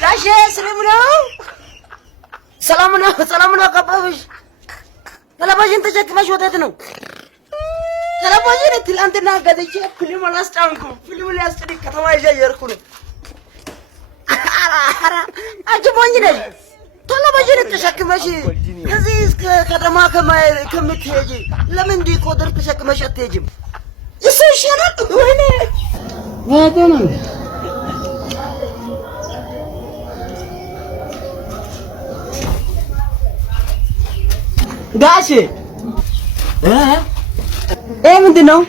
ጋሼ ሰላም ነው ከበብሽ ተለባሽን ተሸክመሽ ወዴት ነው? ተለባሽን ትላንትና ገዝቼ ፊልም አላስጫንኩም። ፊልም ሊያስጨንቅ ከተማ ይዤ እየሄድኩ ነው። ኧረ አንቺ ሞኝ ነሽ። ተለባሽን ተሸክመሽ ከዚህ እስከ ከተማ ከምትሄጂ ለምን ዲኮደር ተሸክመሽ አትሄጂም? እሱ ይሻላል። ወይኔ ወደና ጋሼ ምንድን ነው?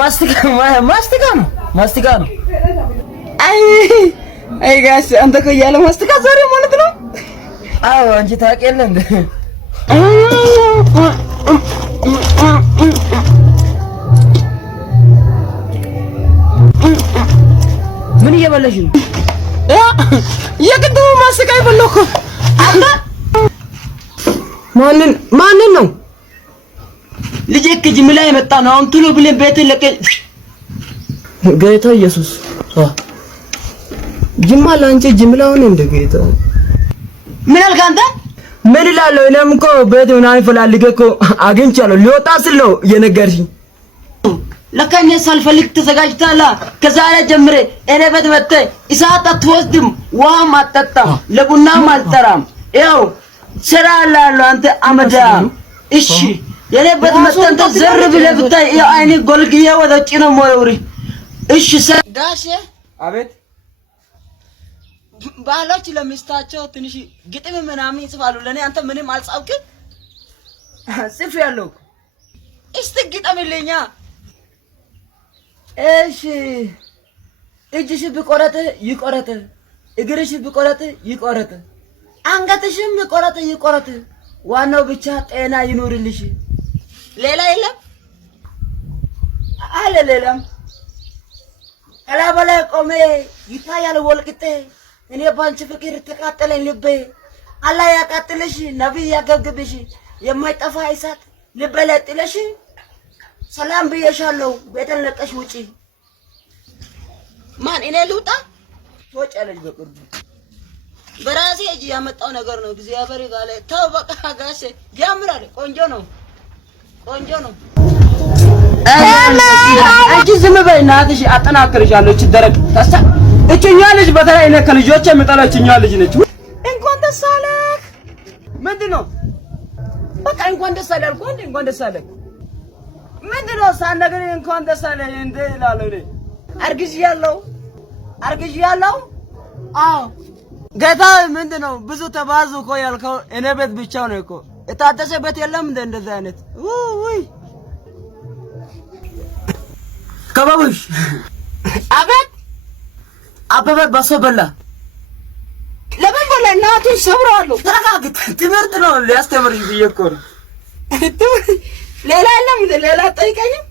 ማስቲካ ነው። አይ ጋሼ አንተ እኮ እያለ ማስቲካ ዛሬ ማለት ነው? አዎ አንቺ ታውቂ የለ እንደ ምን እየበላሽ ነው? የቅድሙ ማስቲካ ይበላው እኮ አንተ ማንን ነው? ልጄ ከጅምላ የመጣ ነው። አሁን ቶሎ ብለን ቤት ለቀቅ። ጌታ ኢየሱስ ጅምላ አንቺ ጅምላውን እንደ ጌታ ምን አልክ አንተ? ምን እላለሁ? እኔም እኮ ቤት ምናምን ፈልጌ እኮ አግኝቻለሁ። ሊወጣ ስል ነው የነገርሽኝ። ለካ እኔ ሳልፈልግ ተዘጋጅተሃል። ከዛሬ ጀምሬ እኔ ቤት መጥተህ እሳት አትወስድም፣ ውሃም አትጠጣም፣ ለቡናም አልጠራም። ይኸው ስራ አላለሁ አንተ አመዳም። እሺ የኔ ቤት መጥተህ አንተ ዘር ብለህ ብታይ አይኔ ጎልግዬ ወደ ውጭ ነው የምወረውርህ። እሺ ጋሼ። አቤት። ባሎች ለሚስታቸው ትንሽ ግጥም ምናምን ይጽፋሉ። ለኔ አንተ ምንም አልጻፍክም? ጽፌያለሁ። እስቲ ግጠምልኛ። እሺ እጅሽ ቢቆረጥ ይቆረጥ፣ እግርሽ ቢቆረጥ ይቆረጥ፣ አንገትሽም ቢቆረጥ ይቆረጥ፣ ዋናው ብቻ ጤና ይኑርልሽ። ሌላ የለም አለ? ሌላም ከላበላ ቆሜ ይታያል ወልቅጤ። እኔ ባንቺ ፍቅር ተቃጠለኝ ልቤ። አላህ ያቃጥልሽ፣ ነብይ ያገብግብሽ፣ የማይጠፋ እሳት ልቤ ላይ ጥለሽ። ሰላም ብዬሻለሁ፣ ቤተን ለቀሽ ውጪ። ማን እኔ ልውጣ? ትወጫለሽ በቅርቡ። በራሴ እጅ ያመጣው ነገር ነው። እግዚአብሔር ጋለ ተው በቃ ጋሼ። ያምራል። ቆንጆ ነው። አንቺ ዝም በይ እናትሽ አጠናክርሻለሁ። እቺ ደረቅ ታሳ እቺኛ ልጅ በተለይ እኔ ከልጆቼ የምጠላችኛ ልጅ ነች። እንኳን ደስ አለህ። ምንድነው? በቃ እንኳን ደስ አለህ አልኩህ። እንኳን ደስ አለህ ምንድነው? ሳነገር እንኳን ደስ አለህ እንደ ይላል። እኔ አርግዣለሁ። አዎ ጌታ ምንድነው? ብዙ ተባዙ እኮ ያልከው እኔ ቤት ብቻ ነው እኮ። የታደሰ ቤት የለም እንደዚህ አይነት ውይ ከበቡሽ። አቤት። አበበ ባሶ በላ። ለምን በላ? እናቱን ሰብረዋለሁ። ተረጋግጥ። ትምህርት ነው ሊያስተምርሽ ብዬሽ እኮ ነው። ሌላ የለም። ሌላ ጠይቀኝም።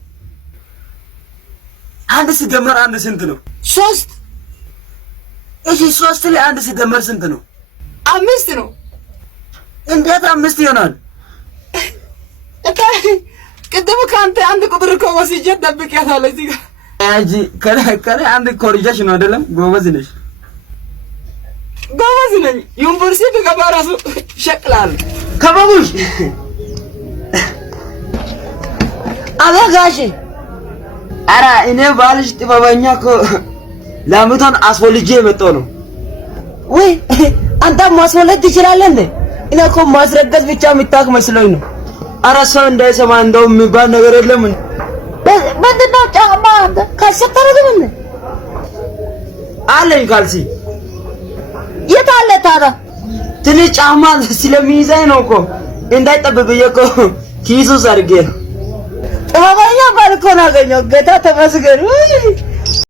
አንድ ሲደመር አንድ ስንት ነው? 3። እሺ 3 ላይ አንድ ሲደመር ስንት ነው? 5 ነው። እንዴት 5 ይሆናል? ቅድም ከአንተ አንድ ቁጥር እኮ ወስጄ ደብቄያታለሁ እዚህ ጋር። አንቺ ከኔ አንድ ኮርጃሽ ነው አይደለም? ጎበዝ ነሽ። ጎበዝ ነኝ። ዩኒቨርሲቲ ብገባ እራሱ እሸቅላለሁ። ከበቡሽ አበጋሽ። ኧረ እኔ ባልሽ ጥበበኛ እኮ ላምቷን አስወልጄ የመጣሁ ነው። ወይ አንተ ማስወለድ ትችላለህ እንዴ? እኔ እኮ ማስረገዝ ብቻ የምታውቅ መስሎኝ ነው። ኧረ ሰው እንዳይሰማ እንደው የሚባል ነገር የለም። ምንድነው? ጫማ ካልሲ አታደርግም እንዴ? አለኝ ካልሲ። የት አለ ታዲያ? ትንሽ ጫማ ስለሚይዘኝ ነው እኮ እንዳይጠብ ብዬሽ እኮ ኪሱ አድርጌ ነው። ጥበበኛ ባል እኮ ነው ያገኘው። ጌታ ተመስገን።